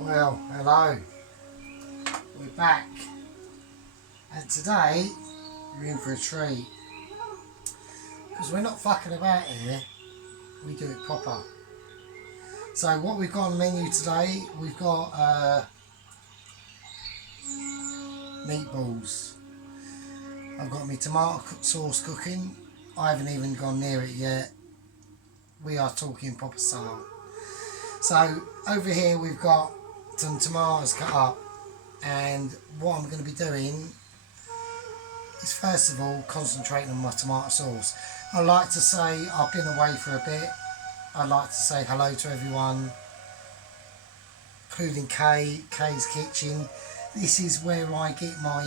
Well, hello, we're back, and today we're in for a treat because we're not fucking about here, we do it proper. So what we've got on the menu today, we've got meatballs. I've got my tomato sauce cooking. I haven't even gone near it yet. We are talking proper style. So over here we've got some tomatoes cut up, and what I'm going to be doing is first of all concentrating on my tomato sauce. I like to say I've been away for a bit. I like to say hello to everyone, including Kay's Kitchen. This is where I get my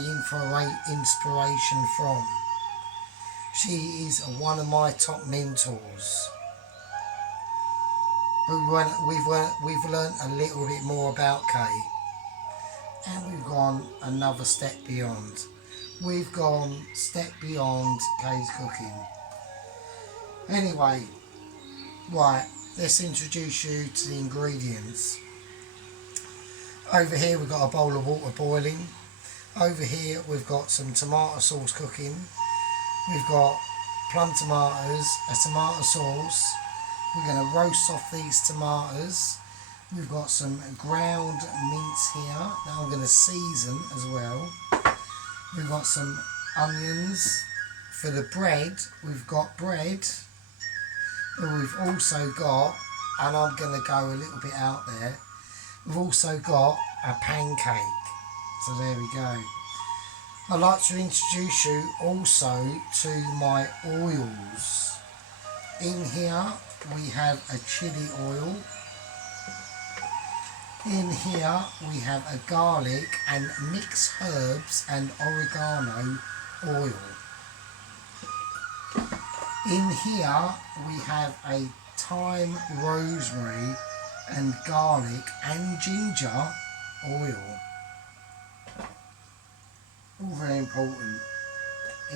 inspiration from. She is one of my top mentors. But we've learned a little bit more about Kay, and we've gone another step beyond. We've gone step beyond Kay's cooking. Anyway, right, let's introduce you to the ingredients. Over here we've got a bowl of water boiling. Over here we've got some tomato sauce cooking. We've got plum tomatoes, a tomato sauce. We're going to roast off these tomatoes. We've got some ground mince here that I'm going to season as well. We've got some onions. For the bread, we've got bread. But we've also got, and I'm going to go a little bit out there, we've also got a pancake. So there we go. I'd like to introduce you also to my oils. In here we have a chili oil. In here we have a garlic and mixed herbs and oregano oil. In here we have a thyme, rosemary and garlic and ginger oil. All very important.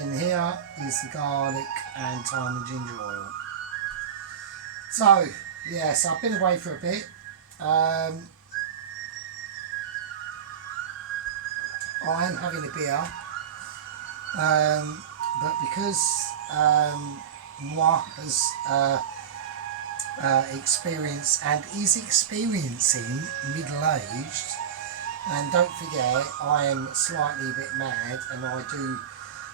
In here is the garlic and thyme and ginger oil. So, yes, I've been away for a bit. I am having a beer, but because Moi has experienced and is experiencing middle-aged, and don't forget I am slightly a bit mad, and I do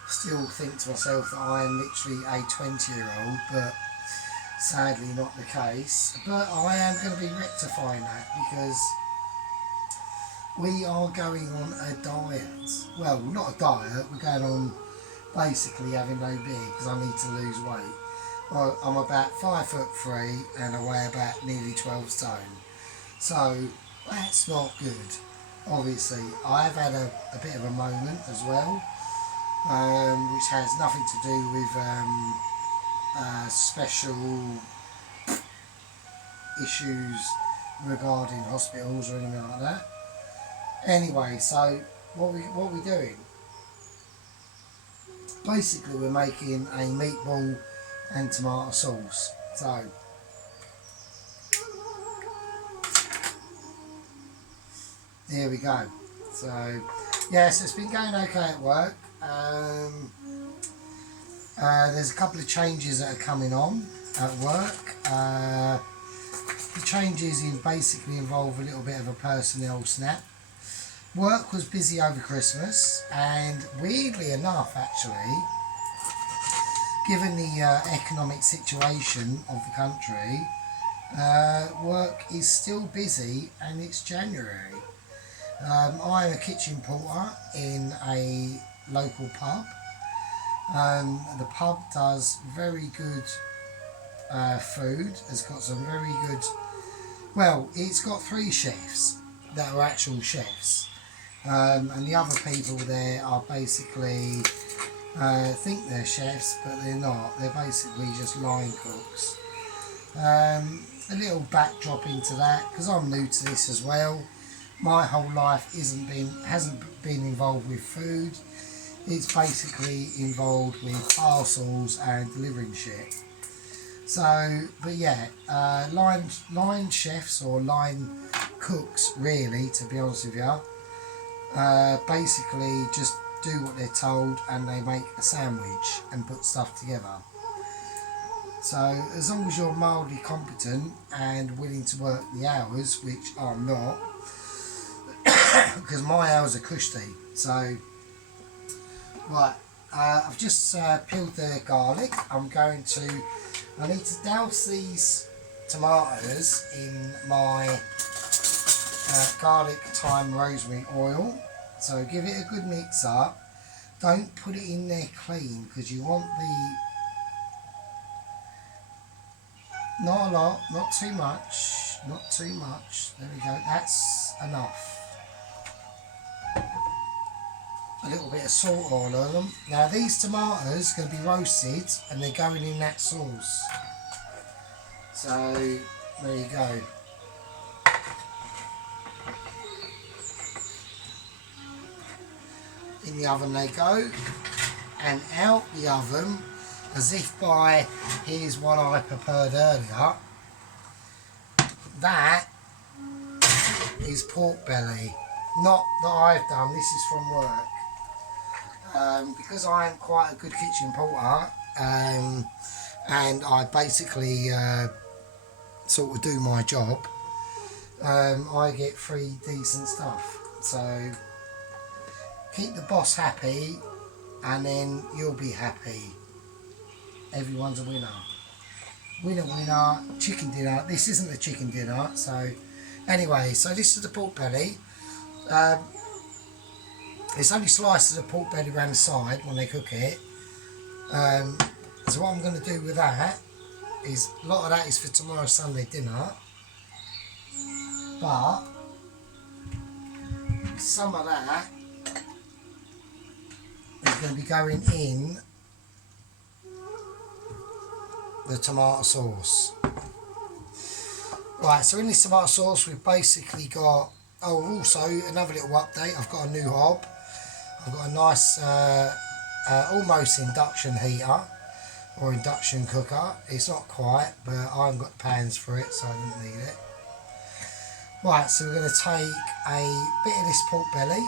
still think to myself that I am literally a 20-year-old, but sadly not the case. But I am going to be rectifying that because we are going on a diet. Well, not a diet, we're going on basically having no beer because I need to lose weight. Well, I'm about 5'3" and I weigh about nearly 12 stone. So that's not good. Obviously, I have had a bit of a moment as well, which has nothing to do with special issues regarding hospitals or anything like that. Anyway, so what we doing? Basically, we're making a meatball and tomato sauce. So there we go. So yes, it's been going okay at work. There's a couple of changes that are coming on at work. The changes basically involve a little bit of a personnel snap. Work was busy over Christmas, and weirdly enough, actually, given the economic situation of the country, work is still busy, and it's January. I'm a kitchen porter in a local pub. The pub does very good food. It's got some very good, well, it's got 3 chefs that are actual chefs. And the other people there are basically, think they're chefs, but they're not. They're basically just line cooks. A little backdrop into that, because I'm new to this as well. My whole life hasn't been involved with food. It's basically involved with parcels and delivering shit. So, but yeah, line chefs or line cooks, really, to be honest with you, basically just do what they're told and they make a sandwich and put stuff together. So as long as you're mildly competent and willing to work the hours, which I'm not, because my hours are cushy. So, right, I've just peeled the garlic. I need to douse these tomatoes in my garlic, thyme, rosemary oil. So give it a good mix up. Don't put it in there clean because you want not a lot, not too much, not too much. There we go, that's enough. A little bit of salt all on them. Now these tomatoes are going to be roasted and they're going in that sauce. So there you go. In the oven they go, and out the oven, as if by, here's what I prepared earlier, that is pork belly. Not that I've done, this is from work. Because I am quite a good kitchen porter, and I basically sort of do my job, I get free decent stuff. So keep the boss happy and then you'll be happy. Everyone's a winner. Winner, winner, chicken dinner. This isn't a chicken dinner, so anyway, so this is the pork belly. It's only slices of pork belly around the side when they cook it. So what I'm going to do with that is, a lot of that is for tomorrow Sunday dinner, but some of that is going to be going in the tomato sauce. Right, so in this tomato sauce we've basically got, oh, also another little update, I've got a new hob. I've got a nice almost induction heater or induction cooker. It's not quite, but I haven't got the pans for it, so I didn't need it. Right, so we're going to take a bit of this pork belly,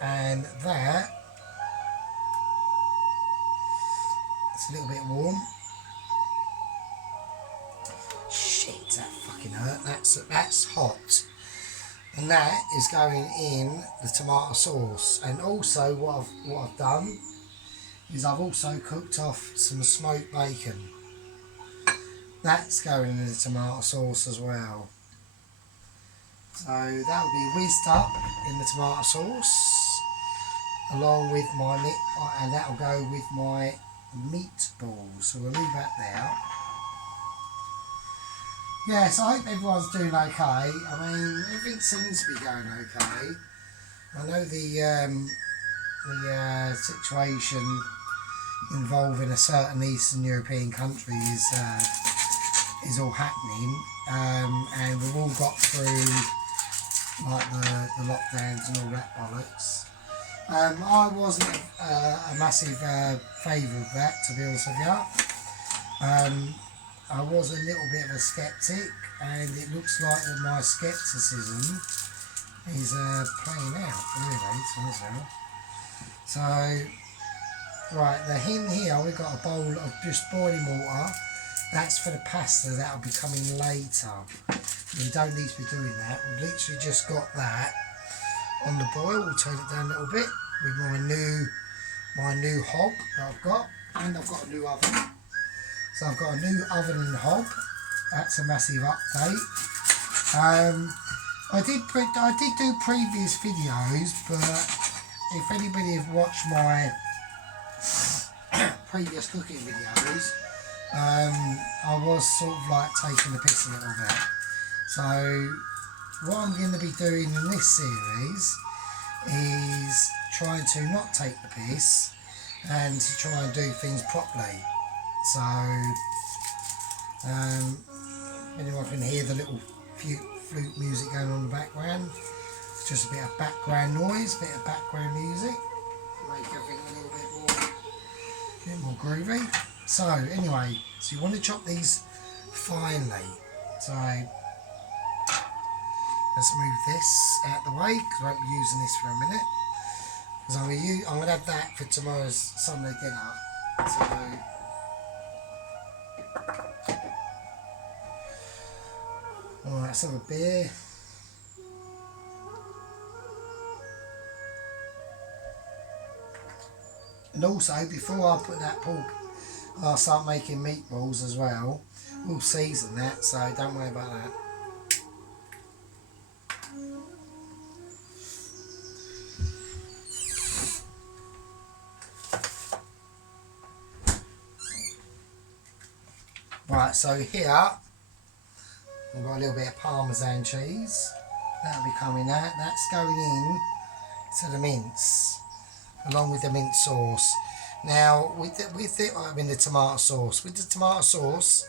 and that, it's a little bit warm. Shit, that fucking hurt. That's hot. And that is going in the tomato sauce. And also what I've done is I've also cooked off some smoked bacon. That's going in the tomato sauce as well. So that will be whizzed up in the tomato sauce along with my meat, and that will go with my meatballs. So we'll leave that there. Yes, I hope everyone's doing okay. I mean, everything seems to be going okay. I know the situation involving a certain Eastern European country is all happening, and we've all got through like the lockdowns and all that bollocks. I wasn't a massive favour of that, to be honest with you. I was a little bit of a skeptic, and it looks like that my scepticism is playing out, really, to be honest with you. So, right, the hin here, we've got a bowl of just boiling water. That's for the pasta, that'll be coming later. You don't need to be doing that. We've literally just got that on the boil. We'll turn it down a little bit with my new hob that I've got, and I've got a new oven. So I've got a new oven and hob. That's a massive update. I did do previous videos, but if anybody have watched my previous cooking videos, I was sort of like taking the piss a little bit. So what I'm going to be doing in this series is trying to not take the piss and to try and do things properly. So anyone can hear the little flute music going on in the background. It's just a bit of background noise, a bit of background music, make everything a little bit more groovy. So anyway, so you want to chop these finely. So let's move this out the way because I won't be using this for a minute. Because I'm going to have that for tomorrow's Sunday dinner. So alright, let's have a beer. And also, before I put that pork, I'll start making meatballs as well. We'll season that, so don't worry about that. Right, so here, we've got a little bit of Parmesan cheese. That'll be coming out. That's going in to the mince, along with the mint sauce. Now, the tomato sauce. With the tomato sauce,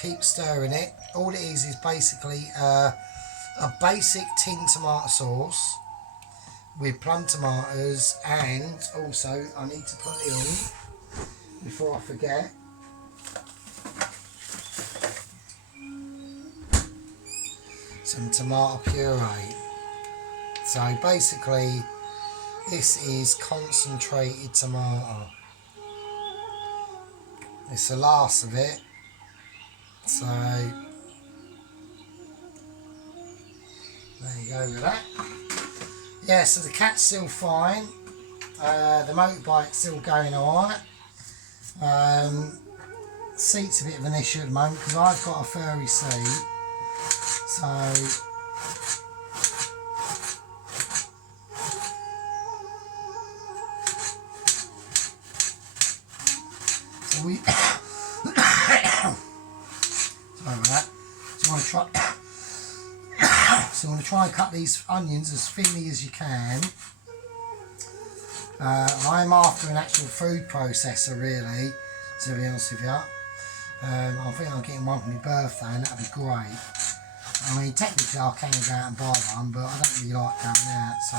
keep stirring it. All it is basically a basic tin tomato sauce with plum tomatoes, and also I need to put in, before I forget, some tomato puree. So basically, this is concentrated tomato. It's the last of it. So there you go with that. Yeah, so the cat's still fine. The motorbike's still going alright. Seat's a bit of an issue at the moment because I've got a furry seat. So we sorry about that. So I want to try and cut these onions as thinly as you can. I'm after an actual food processor, really, to be honest with you. I think I'm getting one for my birthday, and that'd be great. I mean, technically I can go out and buy one, but I don't really like going out, so.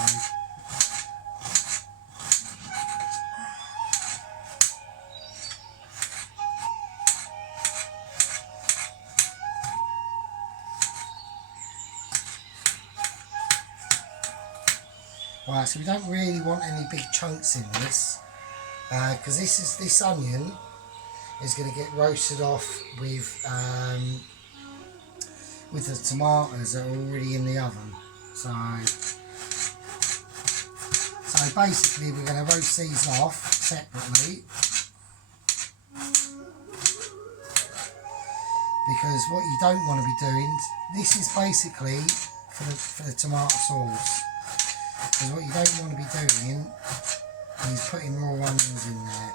Right, so we don't really want any big chunks in this, because this onion is going to get roasted off with the tomatoes that are already in the oven. So basically we're going to roast these off separately, because what you don't want to be doing, this is basically for the tomato sauce. Because what you don't want to be doing is putting raw onions in there.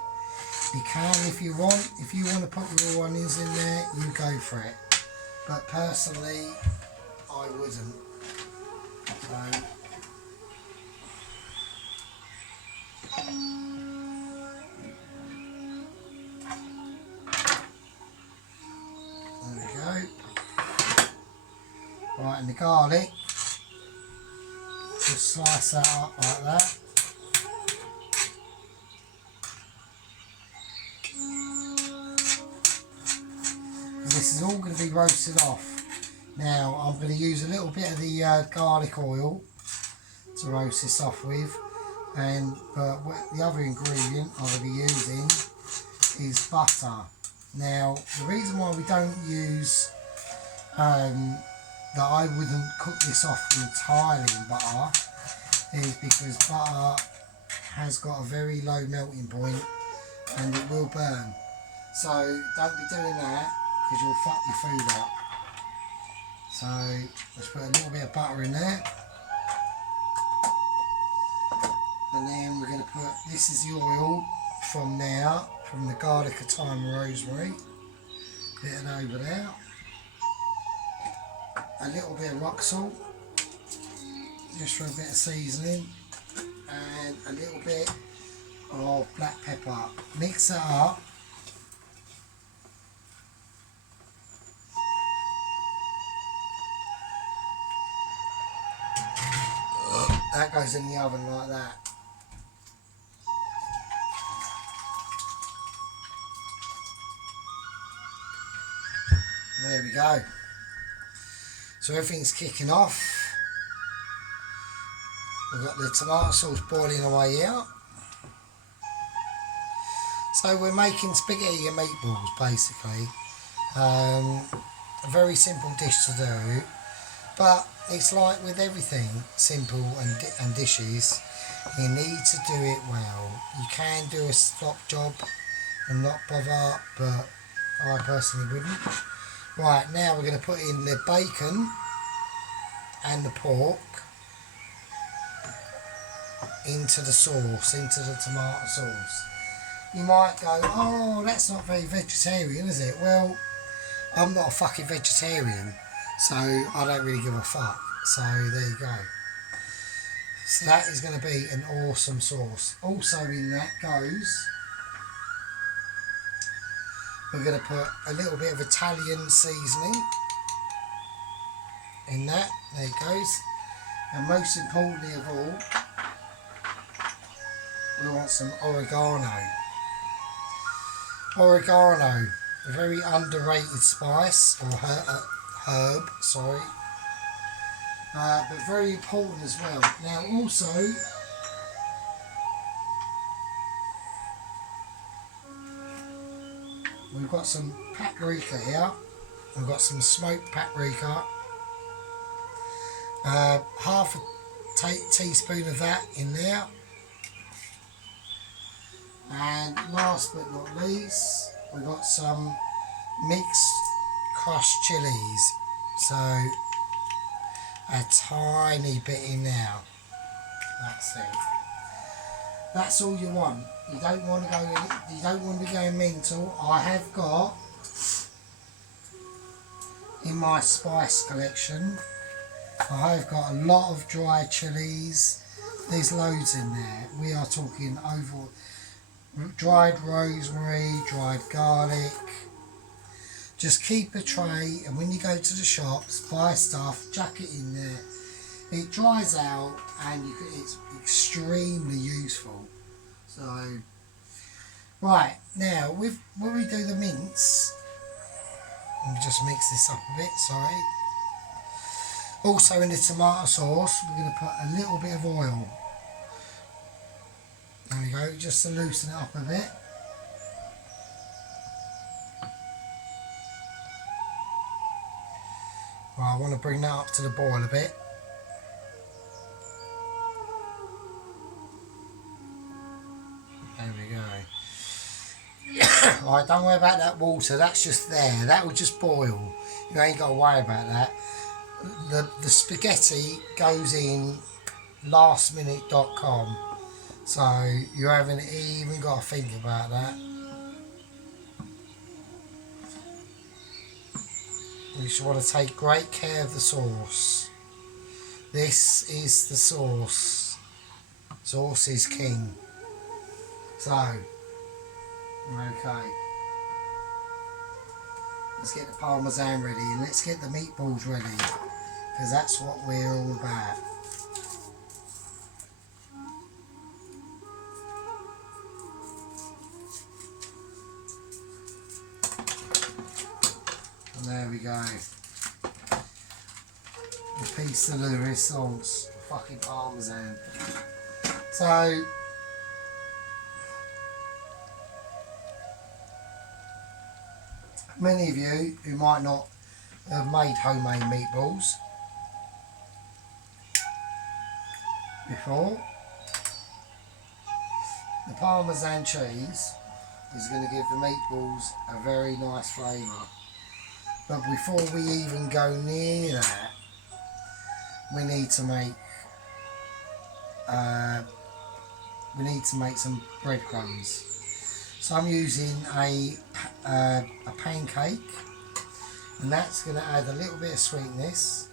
You can if you want to put raw onions in there, you go for it. But personally, I wouldn't. So, there we go. Right, and the garlic, just slice that up like that. This is all going to be roasted off. Now I'm going to use a little bit of the garlic oil to roast this off with, but the other ingredient I'm going to be using is butter. Now the reason why we don't use that I wouldn't cook this off entirely in butter is because butter has got a very low melting point and it will burn. So don't be doing that, because you'll fuck your food up. So let's put a little bit of butter in there, and then we're going to put, this is the oil from the garlic, thyme and rosemary, bit it over there, a little bit of rock salt just for a bit of seasoning, and a little bit of black pepper. Mix it up. That goes in the oven like that. we go. So everything's kicking off. We've got the tomato sauce boiling away out. So we're making spaghetti and meatballs basically. A very simple dish to do, but it's like with everything simple and dishes, you need to do it well. You can do a slop job and not bother, but I personally wouldn't. Right, now we're going to put in the bacon and the pork into the sauce, into the tomato sauce. You might go, oh, that's not very vegetarian, is it? Well, I'm not a fucking vegetarian, so I don't really give a fuck. So there you go. So that is going to be an awesome sauce. Also in that goes, we're going to put a little bit of Italian seasoning in that. There it goes. And most importantly of all, we want some oregano. Oregano, a very underrated spice, or herb, sorry. But very important as well. Now also, we've got some paprika here. We've got some smoked paprika. Half a teaspoon of that in there. And last but not least, we've got some mixed crushed chilies. So a tiny bit in there. That's it. That's all you want. You don't want to go. You don't want to be going mental. I have got in my spice collection. I have got a lot of dry chilies. There's loads in there. We are talking over dried rosemary, dried garlic. Just keep a tray, and when you go to the shops, buy stuff, chuck it in there. It dries out, and it's extremely useful. So, right now, when we do the mince, let me just mix this up a bit. Sorry. Also, in the tomato sauce, we're going to put a little bit of oil. There we go, just to loosen it up a bit. Well, I want to bring that up to the boil a bit. There we go. Right, don't worry about that water, that's just there. That will just boil. You ain't got to worry about that. The spaghetti goes in lastminute.com. So you haven't even got to think about that. You should want to take great care of the sauce. This is the sauce. Sauce is king. So, okay. Let's get the parmesan ready, and let's get the meatballs ready, because that's what we're all about. There we go. A piece of the resistance, fucking parmesan. So, many of you who might not have made homemade meatballs before, the parmesan cheese is going to give the meatballs a very nice flavour. But before we even go near that, we need to make some breadcrumbs. So I'm using a pancake, and that's going to add a little bit of sweetness.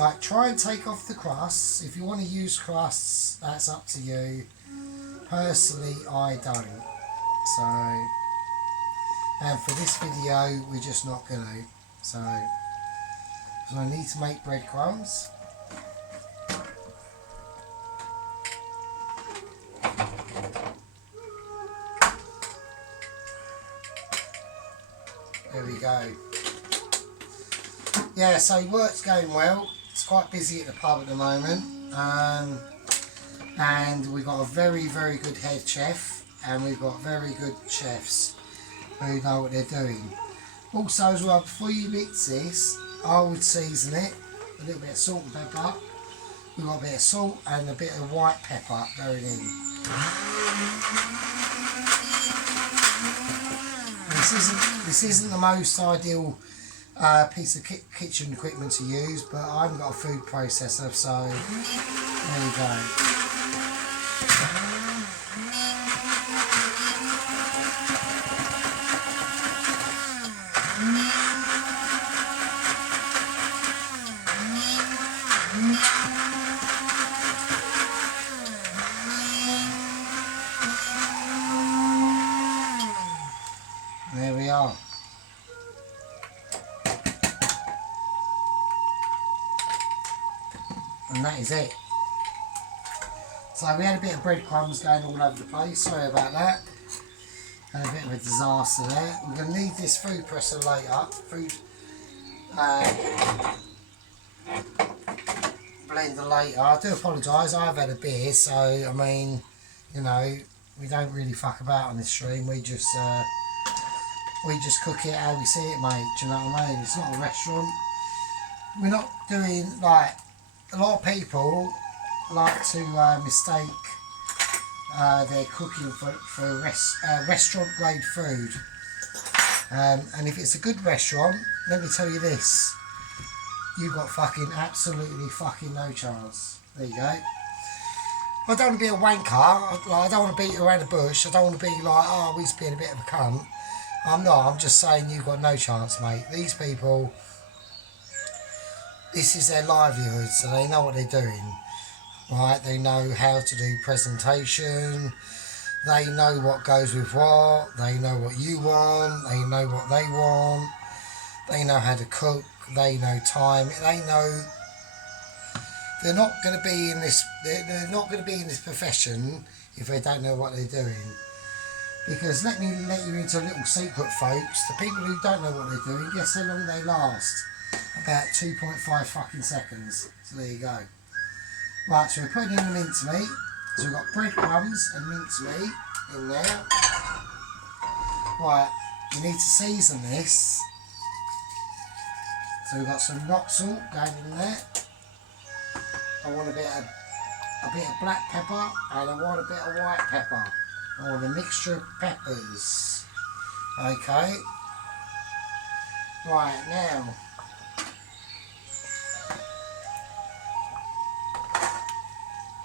Like, try and take off the crusts. If you want to use crusts, that's up to you. Personally, I don't. So, and for this video, we're just not going to. So I need to make breadcrumbs. There we go. yeah, so work's going well. It's quite busy at the pub at the moment. And we've got a very, very good head chef, and we've got very good chefs who know what they're doing. Also as well, before you mix this, I would season it, a little bit of salt and pepper. We've got a bit of salt and a bit of white pepper going in. This isn't the most ideal piece of kitchen equipment to use, but I haven't got a food processor, so there you go. There we are. And that is it. So we had a bit of breadcrumbs going all over the place, sorry about that. Had a bit of a disaster there. We're going to need this food presser later, blender later. I do apologise, I've had a beer, so I mean, you know, we don't really fuck about on this stream, we just cook it how we see it, mate, do you know what I mean? It's not a restaurant. We're not doing, like, a lot of people like to mistake their cooking for restaurant grade food. And if it's a good restaurant, let me tell you this, you've got fucking absolutely fucking no chance. There you go. I don't want to be a wanker, I don't want to beat around the bush, I don't want to be like, oh, we're being a bit of a cunt. I'm not, I'm just saying you've got no chance, mate. These people, this is their livelihood, so they know what they're doing. Right, they know how to do presentation, they know what goes with what, they know what you want, they know what they want, they know how to cook, they know time, they know they're not going to be in this, they're not going to be in this profession if they don't know what they're doing. Because let me let you into a little secret, folks. The people who don't know what they're doing, guess how long they last? About 2.5 fucking seconds. So there you go. Right, so we're putting in the mincemeat. So we've got breadcrumbs and mincemeat in there. Right, you need to season this. So we've got some rock salt going in there. I want a bit of black pepper and I want a bit of white pepper. I want a mixture of peppers. Okay. Right, now.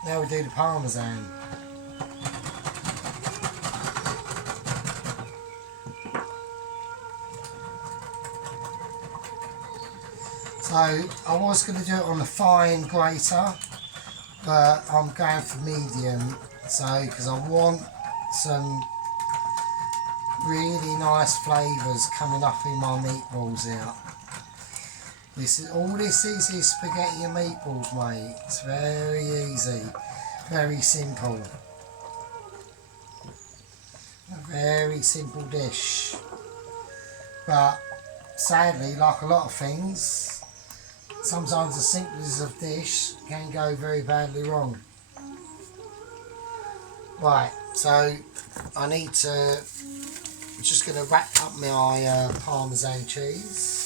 Now we do the parmesan. So I was going to do it on a fine grater, but I'm going for medium. So because I want some really nice flavours coming up in my meatballs here. All this is spaghetti and meatballs, mate. It's very easy, very simple. A very simple dish. But sadly, like a lot of things, sometimes the simplest of dish can go very badly wrong. Right, so I need to, I'm just going to wrap up my parmesan cheese.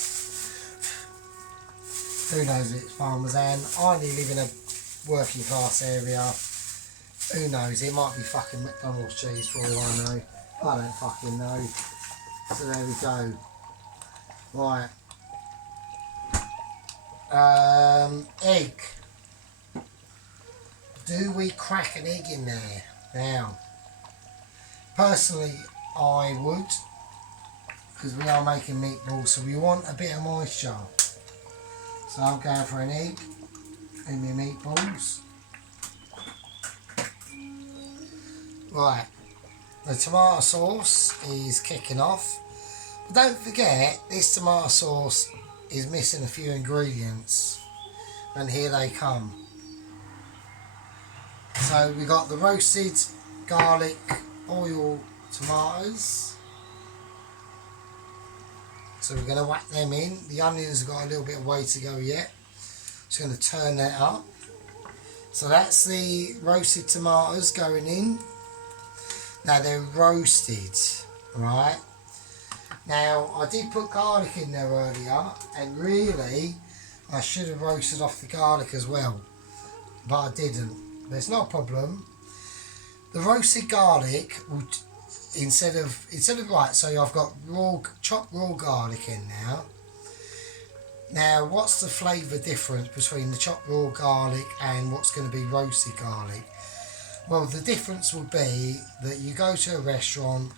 Who knows if it's parmesan? I only live in a working class area. Who knows? It might be fucking McDonald's cheese for all I know. I don't fucking know. So there we go. Right. Egg. Do we crack an egg in there? Now, personally, I would, because we are making meatballs, so we want a bit of moisture. So I'm going for an egg in my meatballs. Right, the tomato sauce is kicking off. But don't forget, this tomato sauce is missing a few ingredients. And here they come. So we got the roasted garlic oil tomatoes. So So we're going to whack them in. The onions have got a little bit of way to go yet. Just going to turn that up. So that's the roasted tomatoes going in. Now they're roasted, right? Now I did put garlic in there earlier, and really I should have roasted off the garlic as well, but I didn't. But it's not a problem. The roasted garlic will, instead of right. So I've got chopped raw garlic in now. Now, what's the flavour difference between the chopped raw garlic and what's going to be roasted garlic? Well, the difference will be that you go to a restaurant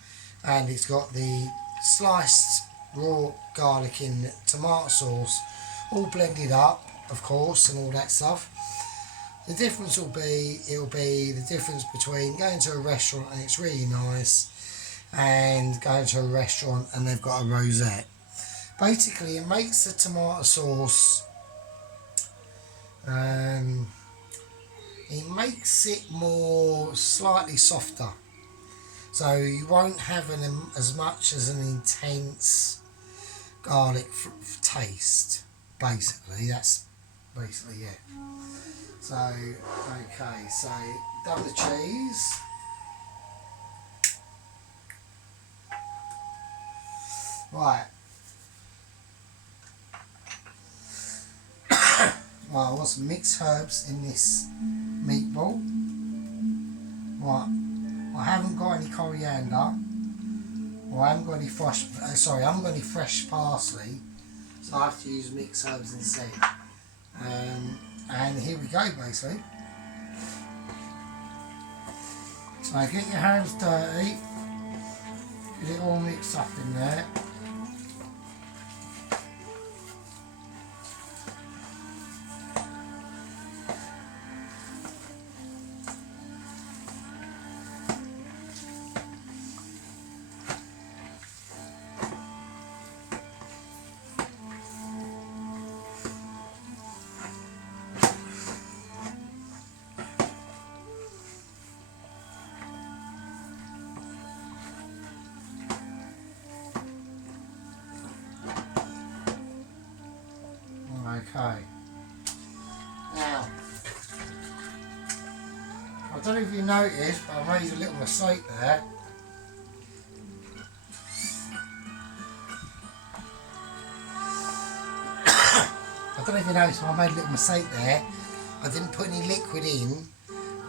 and it's got the sliced raw garlic in tomato sauce, all blended up, of course, and all that stuff. The difference will be, it'll be the difference between going to a restaurant and it's really nice and going to a restaurant and they've got a rosette. Basically, it makes the tomato sauce, it makes it more slightly softer. So you won't have as much as an intense garlic taste. Basically, that's basically it. So, okay, so done the cheese. Right. Right, I want some mixed herbs in this meatball. Right, I haven't got any coriander. Or I haven't got any fresh, I haven't got any fresh parsley. So I have to use mixed herbs instead. And here we go, basically. So get your hands dirty. Get it all mixed up in there. Okay. Now, I don't know if you noticed, but I made a little mistake there. I don't know if you noticed, but I made a little mistake there. I didn't put any liquid in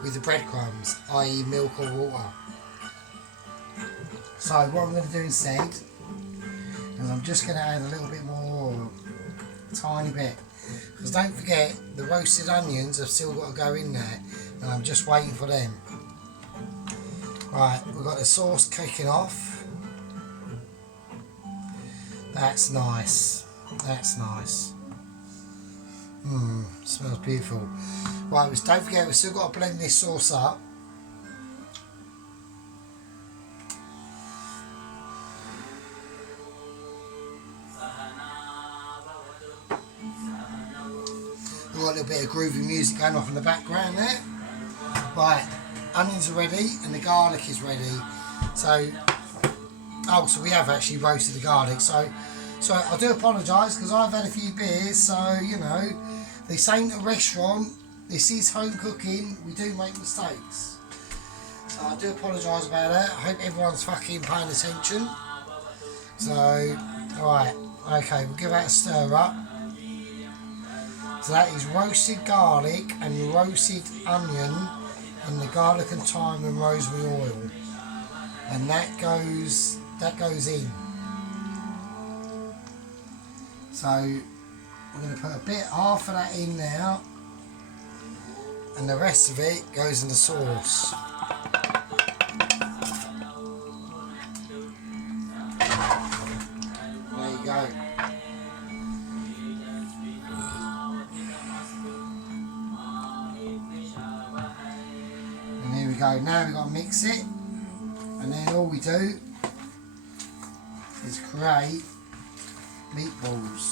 with the breadcrumbs, i.e. milk or water. So what I'm going to do instead is I'm just going to add a little bit more oil. Tiny bit, because don't forget the roasted onions have still got to go in there and I'm just waiting for them. Right, we've got the sauce kicking off. That's nice, that's nice. Smells beautiful. Right, don't forget we've still got to blend this sauce up. Got a little bit of groovy music going off in the background there. Right, onions are ready and the garlic is ready. So we have actually roasted the garlic. So I do apologise because I've had a few beers. So you know, this ain't a restaurant. This is home cooking. We do make mistakes. So I do apologise about that. I hope everyone's fucking paying attention. So right, okay, we'll give that a stir up. So that is roasted garlic and roasted onion in the garlic and thyme and rosemary oil, and that goes in. So we're going to put half of that in now, and the rest of it goes in the sauce. There you go. Go. Now we've got to mix it, and then all we do is create meatballs.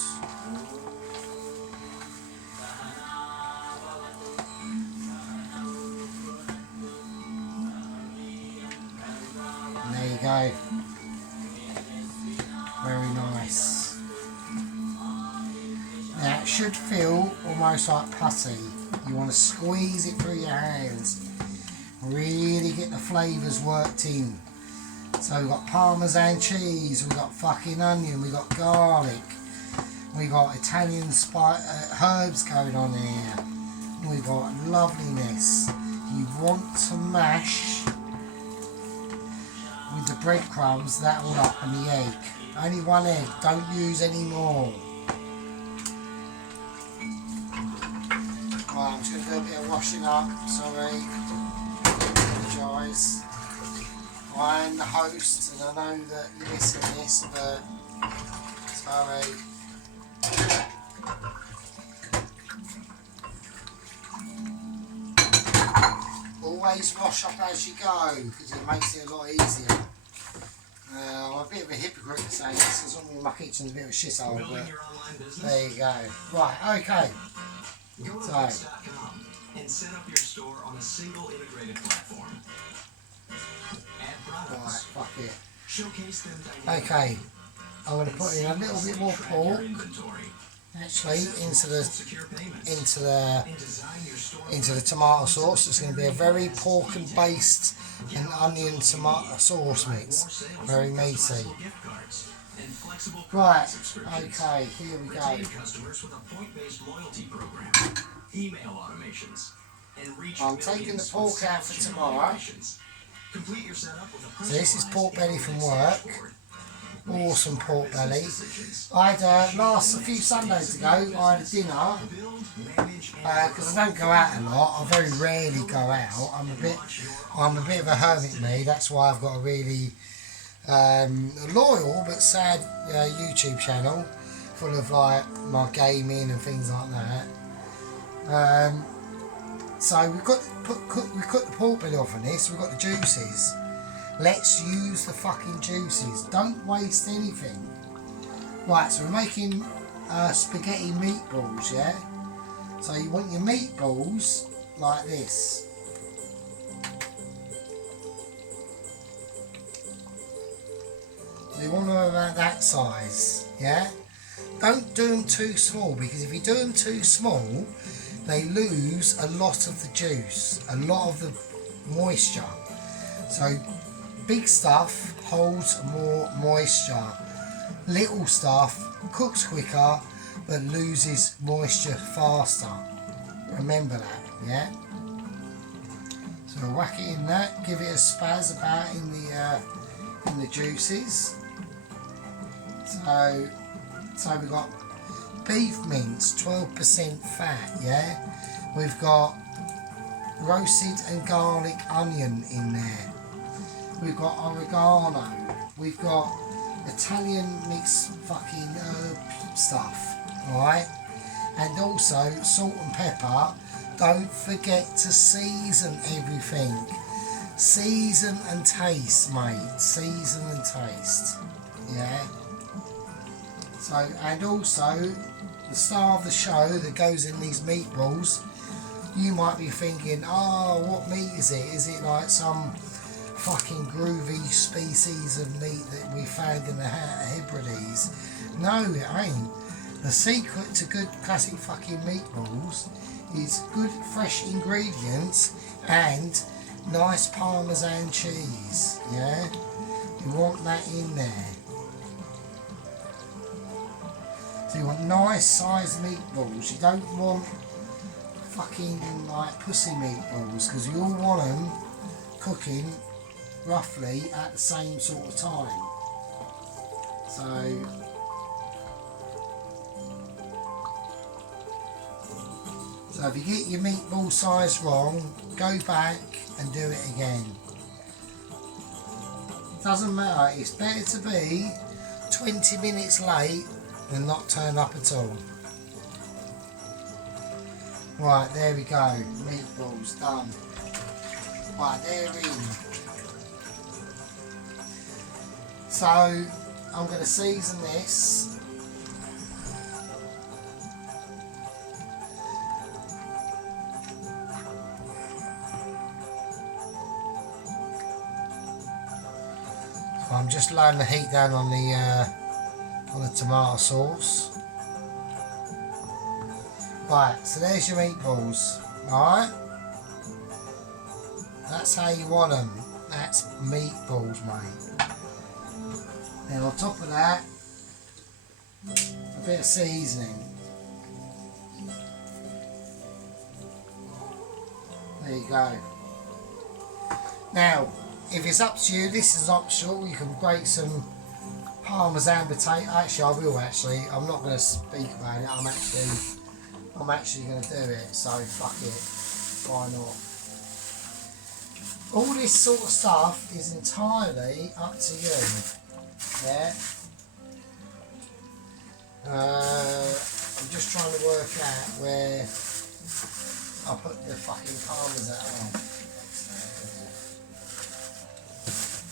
And there you go. Very nice. should feel almost like putty. You want to squeeze it through your hands. Really get the flavours worked in. So we've got Parmesan cheese, we've got fucking onion, we've got garlic, we've got Italian herbs going on here. We've got loveliness. You want to mash with the breadcrumbs that all up and the egg. Only one egg, don't use any more. Right, I'm just going to do a bit of washing up, sorry. Apologise. I am the host and I know that you're missing this, but sorry. Always wash up as you go because it makes it a lot easier. I'm a bit of a hypocrite to say this because my kitchen's a bit of a shithole, but there you go. Right, okay. Go to Wix.com and set up your store on a single integrated platform. Add products. Right, fuck it. Showcase them dynamically. Okay, I'm going to put in a little bit more pork. Actually, into the tomato sauce. It's going to be a very pork and based and onion tomato sauce mix. Very meaty. Right, okay, here we go. I'm taking the pork out for tomorrow. So this is pork belly from work. Awesome pork belly. I had a few Sundays ago, I had a dinner because I don't go out a lot. I very rarely go out. I'm a bit of a hermit, me. That's why I've got a really loyal but sad YouTube channel full of like my gaming and things like that. So we cut the pork belly off on this. We've got the juices. Let's use the fucking juices. Don't waste anything. Right, so we're making spaghetti meatballs, yeah? So you want your meatballs like this. So you want them about that size, yeah? Don't do them too small because if you do them too small, they lose a lot of the juice, a lot of the moisture. So big stuff holds more moisture. Little stuff cooks quicker but loses moisture faster. Remember that, yeah? So we'll whack it in that, give it a spaz about in the juices. So we've got beef mince, 12% fat, yeah? We've got roasted and garlic onion in there. We've got oregano. We've got Italian mixed fucking herb stuff, alright? And also salt and pepper. Don't forget to season everything. Season and taste, mate. Season and taste. Yeah? So, and also, the star of the show that goes in these meatballs, you might be thinking, oh, what meat is it? Is it like some fucking groovy species of meat that we found in the Hebrides? No, it ain't. The secret to good classic fucking meatballs is good fresh ingredients and nice Parmesan cheese, yeah? You want that in there. So you want nice sized meatballs. You don't want fucking like pussy meatballs because you all want them cooking roughly at the same sort of time. So if you get your meatball size wrong, go back and do it again. It doesn't matter, it's better to be 20 minutes late than not turn up at all. Right, there we go, meatballs done. Right, they're in. So, I'm going to season this. I'm just laying the heat down on the tomato sauce. Right, so there's your meatballs. Alright? That's how you want them. That's meatballs, mate. Then on top of that, a bit of seasoning. There you go. Now, if it's up to you, this is optional. You can grate some Parmesan potato. Actually, I will actually. I'm not going to speak about it. I'm actually going to do it. So fuck it. Why not? All this sort of stuff is entirely up to you. Yeah. I'm just trying to work out where I put the fucking Parmesan on.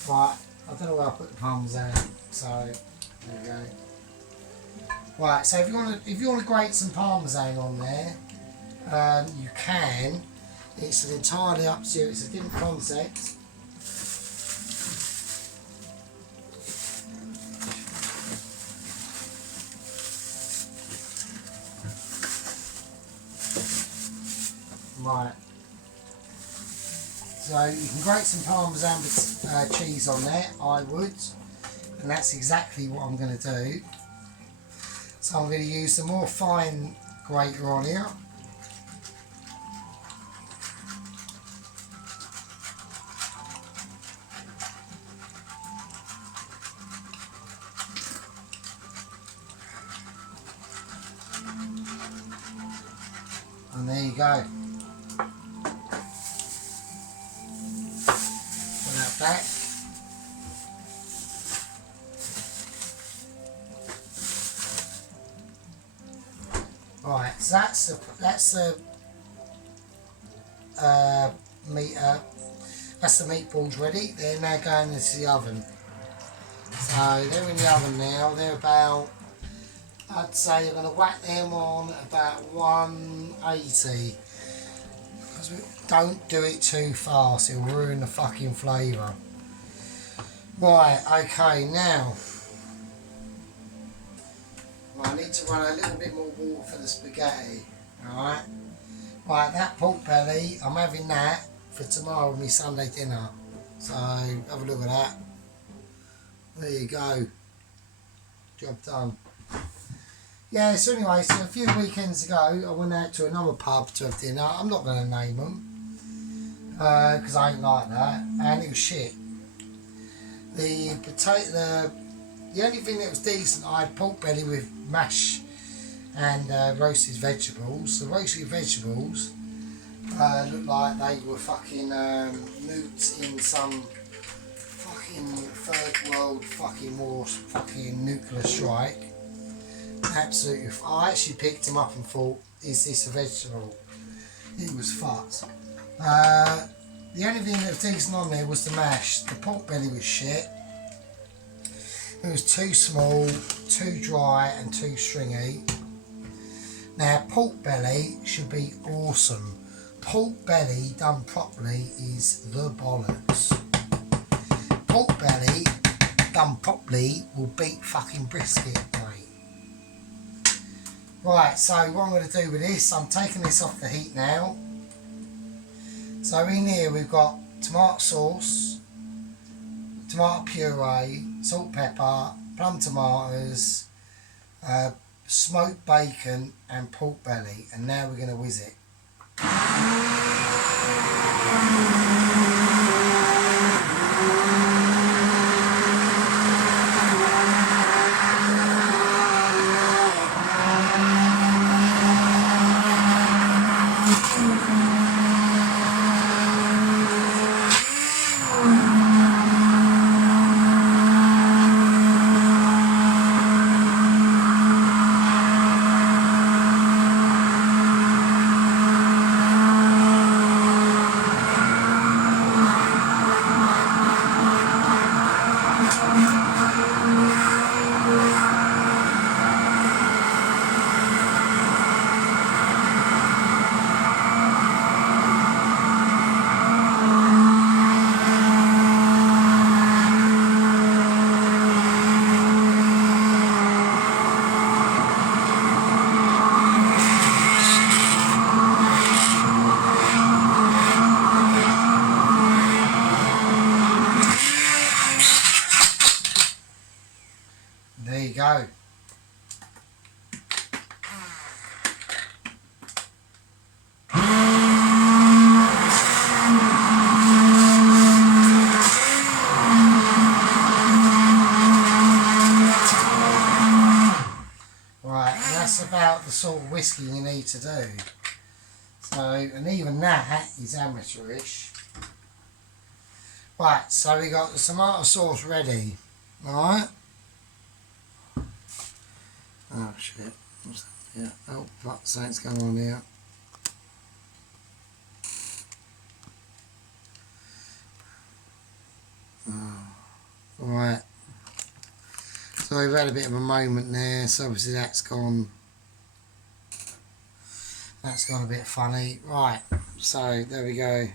Right, I don't know where I put the Parmesan, so there we go. Right, so if you want to grate some Parmesan on there, you can. It's entirely up to you. It's a different concept. Right. So you can grate some Parmesan cheese on there, I would, and that's exactly what I'm going to do. So I'm going to use the more fine grater on here. And there you go. Put that back. Right, so that's the meatballs ready. They're now going into the oven. So they're in the oven now. They're about, I'd say you're going to whack them on about 180. Don't do it too fast, it'll ruin the fucking flavour. Right, okay, now I need to run a little bit more water for the spaghetti. Alright? Right, that pork belly, I'm having that for tomorrow with my Sunday dinner. So have a look at that. There you go. Job done. Yeah, so anyway, so a few weekends ago I went out to another pub to have dinner. I'm not going to name them because I ain't like that, and it was shit. The only thing that was decent, I had pork belly with mash and roasted vegetables. The roasted vegetables looked like they were fucking nuked in some fucking third world fucking war fucking nuclear strike. Absolutely. I actually picked him up and thought, is this a vegetable? It was fucked. The only thing that was decent on there was the mash. The pork belly was shit. It was too small, too dry and too stringy. Now pork belly should be awesome. Pork belly done properly is the bollocks. Pork belly done properly will beat fucking brisket, mate. Right, so what I'm going to do with this, I'm taking this off the heat now. So in here we've got tomato sauce, tomato puree, salt, pepper, plum tomatoes, smoked bacon and pork belly, and now we're going to whiz it. So, and even that is amateurish. Right, so we got the tomato sauce ready. Alright. Oh shit. What's that? Yeah. Oh, fuck, something's going on here. Oh. Right. So we've had a bit of a moment there, so obviously that's gone a bit funny. Right, so there we go.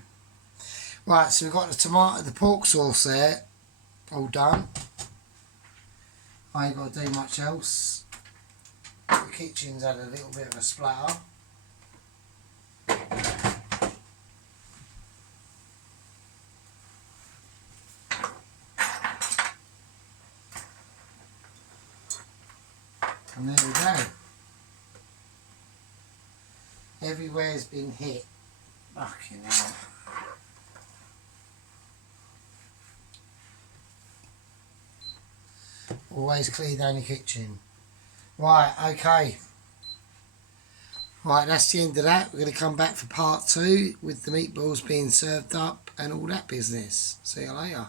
Right, so we've got the pork sauce there, all done. I ain't got to do much else. The kitchen's had a little bit of a splatter. And there we go. Everywhere's been hit. Fucking hell. Always clear down your kitchen. Right, okay. Right, that's the end of that. We're going to come back for part 2 with the meatballs being served up and all that business. See you later.